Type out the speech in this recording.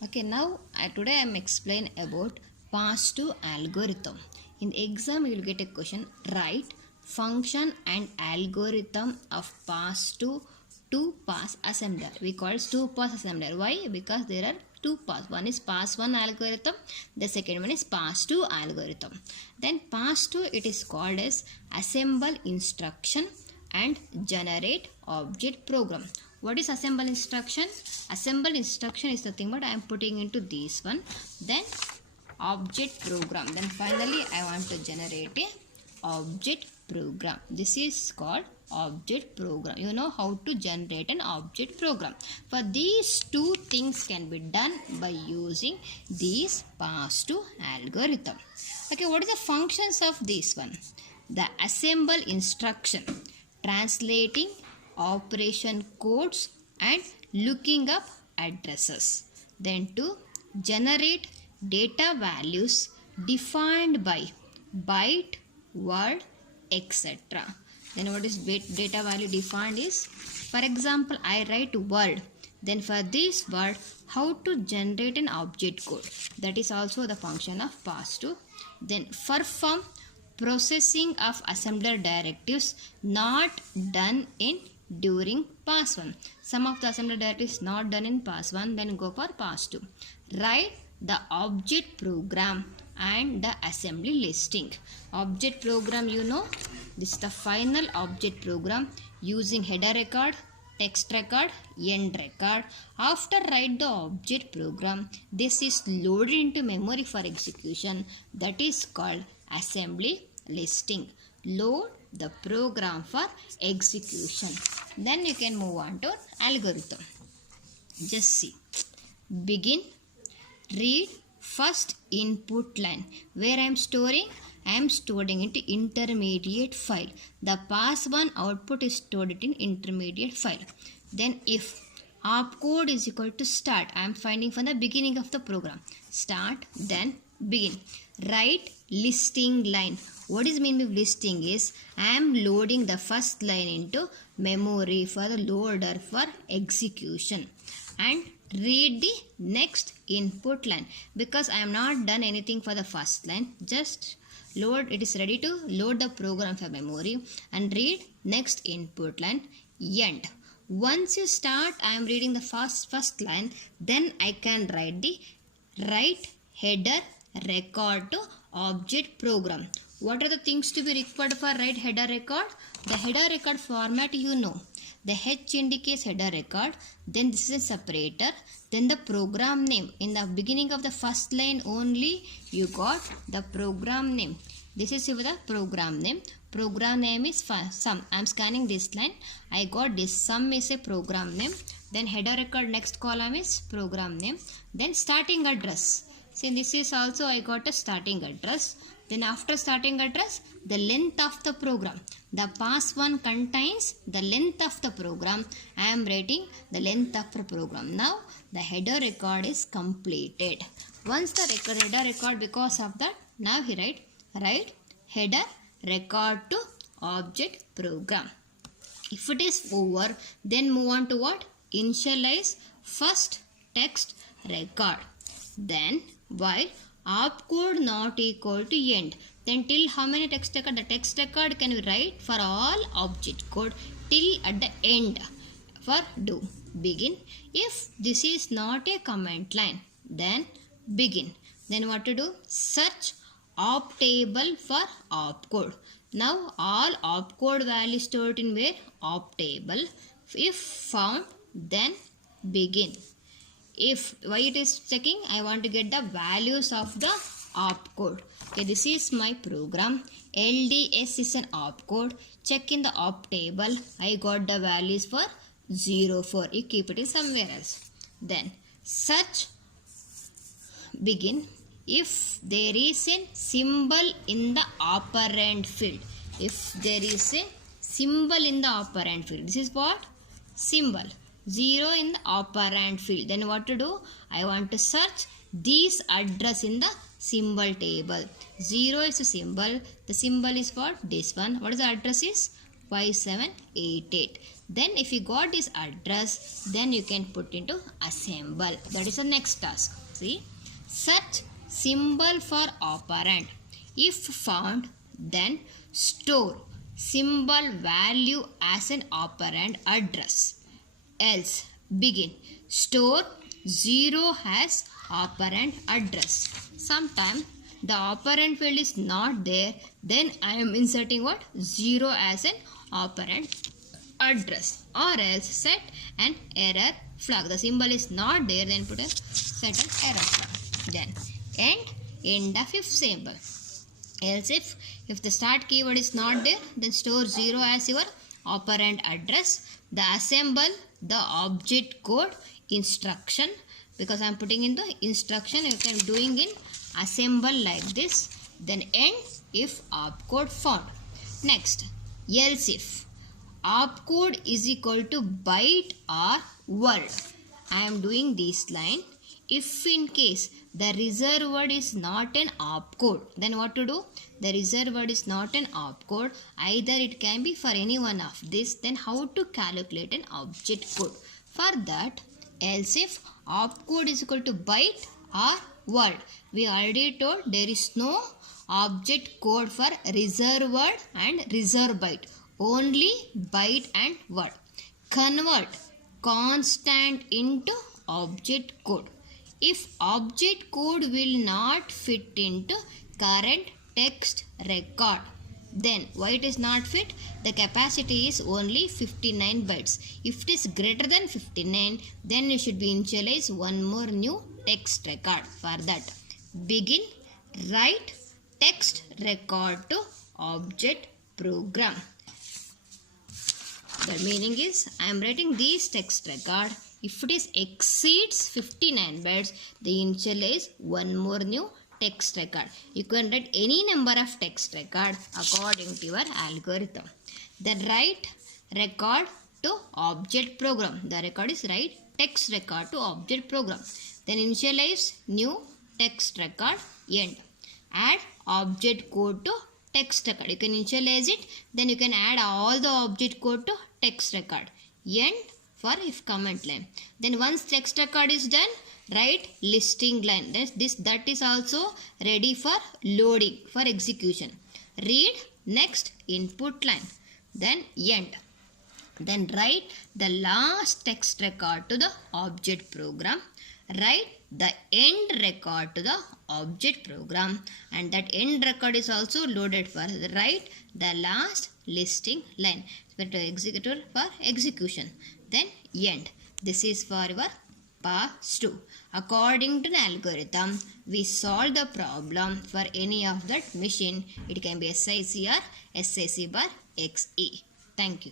Okay, now today I am explain about pass-to algorithm. In the exam, you will get a question: write function and algorithm of pass-to two-pass assembler. We call it two-pass assembler. Why? Because there are two pass. One is pass-one algorithm. The second one is pass-to algorithm. Then pass-to, it is called as assemble instruction and generate object program. What is assemble instruction? Assemble instruction is nothing but I am putting into this one, then object program, then finally I want to generate a object program. This is called object program. You know how to generate an object program. For these two things can be done by using these pass-to algorithm. Okay, what is the functions of this one? The assemble instruction, translating operation codes and looking up addresses. Then to generate data values defined by byte, word, etc. Then what is data value defined is, for example, I write word. Then for this word, how to generate an object code. That is also the function of pass-to. Then perform processing of assembler directives not done in during pass 1. Some of the assembler directives not done in pass 1, then go for pass 2. Write the object program and the assembly listing. Object program, you know, this is the final object program using header record, text record, end record. After write the object program, this is loaded into memory for execution. That is called assembly listing. Load the program for execution. Then you can move on to algorithm. Just see. Begin. Read first input line. Where I am storing? I am storing into intermediate file. The pass1 output is stored in intermediate file. Then if opcode is equal to start, I am finding from the beginning of the program. Start, then begin. Write listing line. What is mean by listing is, I am loading the first line into memory for the loader for execution, and read the next input line, because I am not done anything for the first line, just load, it is ready to load the program for memory, and read next input line, end. Once you start, I am reading the first line, then I can write the header record to object program. What are the things to be required for write header record? The header record format, you know. The H indicates header record, then this is a separator, then the program name. In the beginning of the first line only, you got the program name. This is the program name. Program name is sum. I am scanning this line. I got this sum is a program name. Then header record next column is program name. Then starting address. See, this is also I got a starting address. Then after starting address, the length of the program. The pass1 contains the length of the program. I am writing the length of the program. Now the header record is completed. Once the header record, because of that, now he write header record to object program. If it is over, then move on to what? Initialize first text record. Then while opcode not equal to end, then till how many text record? The text record can be write for all object code till at the end for do. Begin. If this is not a comment line, then begin. Then what to do? Search op table for opcode. Now all opcode values stored in where? Op table. If found, then begin. If why it is checking, I want to get the values of the opcode. Okay, this is my program. LDS is an opcode. Check in the op table. I got the values for 04. You keep it in somewhere else. Then search begin. If there is a symbol in the operand field. If there is a symbol in the operand field. This is what? Symbol. 0 in the operand field. Then what to do? I want to search this address in the symbol table. 0 is a symbol. The symbol is what? This one. What is the address is? 5788. Then if you got this address, then you can put into assemble. That is the next task. See, search symbol for operand. If found, then store symbol value as an operand address. Else begin store 0 as operand address. Sometime the operand field is not there, then I am inserting what? 0 as an operand address, or else set an error flag. The symbol is not there, then put a set an error flag. Then end of if symbol. Else if the start keyword is not there, then store 0 as your operand address. The assemble the object code instruction, because I am putting in the instruction, you can doing in assemble like this. Then end if opcode found. Next, else if opcode is equal to byte or word. I am doing this line. If in case the reserved word is not an opcode, then what to do? The reserved word is not an opcode. Either it can be for any one of this. Then how to calculate an object code? For that, else if opcode is equal to byte or word. We already told there is no object code for reserved word and reserved byte. Only byte and word. Convert constant into object code. If object code will not fit into current text record, then why it is not fit? The capacity is only 59 bytes. If it is greater than 59, then you should be initialize one more new text record. For that, begin write text record to object program. The meaning is, I am writing this text record. If it is exceeds 59 bytes, they initialize one more new text record. You can write any number of text record according to your algorithm. Then write record to object program. The record is write text record to object program. Then initialize new text record end. Add object code to text record. You can initialize it. Then you can add all the object code to text record. End for if comment line. Then once text record is done, write listing line. That is also ready for loading for execution. Read next input line. Then end. Then write the last text record to the object program. Write the end record to the object program, and that end record is also loaded for write the last listing line to executor for execution. Then end. This is for your pass 2. According to the algorithm, we solve the problem for any of that machine. It can be SIC or SIC bar XE. Thank you.